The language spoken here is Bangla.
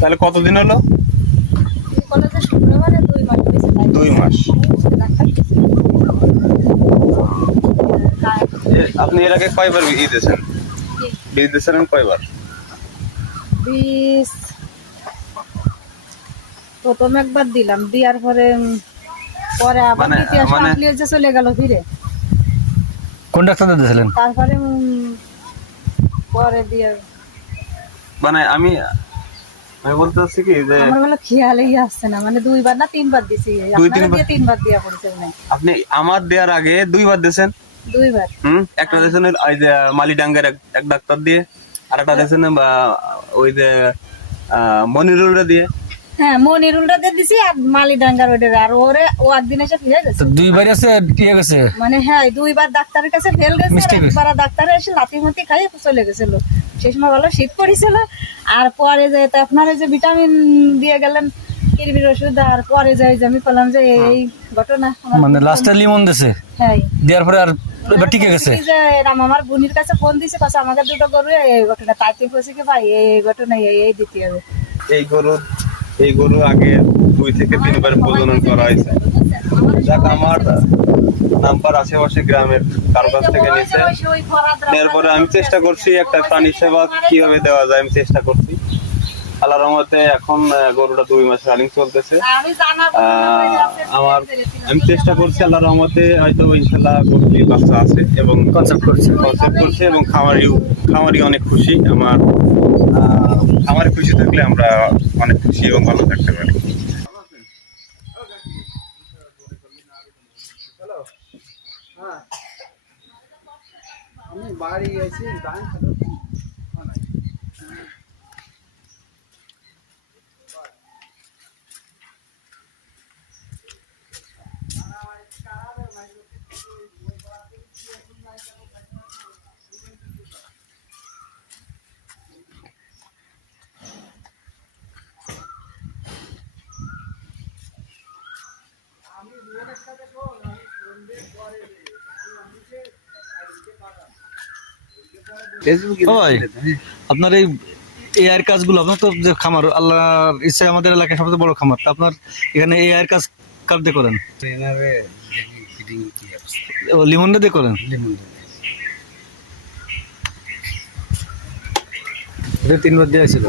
তাহলে কতদিন হলো? কলেজে শুক্রবারে 2 মাস হয়েছে। 2 মাস। আপনি এর আগে কয়বার বীজ দিয়েছেন? বীজ দিয়েছেন কয়বার? বীজ প্রথম একবার দিলাম, দেওয়ার পরে পরে আবার দ্বিতীয় সামলিয়ে যে চলে গেল ফিরে। কোন ডাক্তার দিয়েছিলেন? তারপরে পরে দিয়ে মানে আমি বলতে চাচ্ছি কি যে আমার বলে খেয়ালই আসছে না, মানে 2বার না 3বার দিছি, আপনারা দিয়ে 3বার দিয়া পড়েছে না। আপনি আমার দেওয়ার আগে 2বার দিয়েছেন? 2বার। একটা দিয়েছেন ওই যে মালিডাঙ্গার এক ডাক্তার দিয়ে, আর একটা দিয়েছেন ওই যে মনিরুলরা দিয়ে। হ্যাঁ, মনিরুলটা দিয়ে দিছি আর মালিডাঙ্গার ওইটা, আর ওরে ও একদিন এসে ফিরে গেছে। তো 2বার আছে দিয়ে গেছে, মানে হ্যাঁ 2বার ডাক্তারের কাছে ফেল গেছে, আর একবার ডাক্তারে এসে লাথি খাই চলে গেছিল। সেই সময় ভালো শীত পড়েছিল। আর পরে যে আপনারা যে ভিটামিন দিয়ে গেলেন কিরবির ওষুধ, আর পরে যাই যে আমি বললাম যে এই ঘটনা, মানে লাস্টে লিমন দিয়েছে। হ্যাঁ, দেওয়ার পরে আর এবার ঠিক আছে। যে আমার বোনের কাছে ফোন দিছে, কাছে আমাদের 2টো গরু এই ঘটনা, তাইতে কইছে কি ভাই এই ঘটনা এই দিতে হবে। এই গরু আগে 2 থেকে 3বার প্রজনন করা হয়েছে। যাক, আমার নাম্বার আশেপাশে গ্রামের কারো কাছ থেকে নিয়েছে। এরপরে আমি চেষ্টা করছি একটা প্রাণী সেবা কিভাবে দেওয়া যায়, আমি চেষ্টা করছি। আল্লাহর রহমতে এখন গরুটা 2 মাস রানিং চলতেছে। আমি চেষ্টা করছি, আল্লাহর রহমতে হয়তো ইনশাআল্লাহ গরুটি বাচ্চা আছে এবং কনসেপ্ট করছে এবং খামারি অনেক খুশি। আমার খামারি খুশি থাকলে আমরা অনেক খুশি এবং ভালো থাকতে পারি। আমি বাড়ি গেছি আপনার এই এআর কাজগুলো, আপনার তো যে খামার, আল্লাহর ইচ্ছায় আমাদের এলাকায় সবচেয়ে বড় খামার, তা আপনার এখানে এআর কাজ কার দিয়ে করেন? লিমনটা দিয়ে করেন? 3বার দেওয়া ছিল।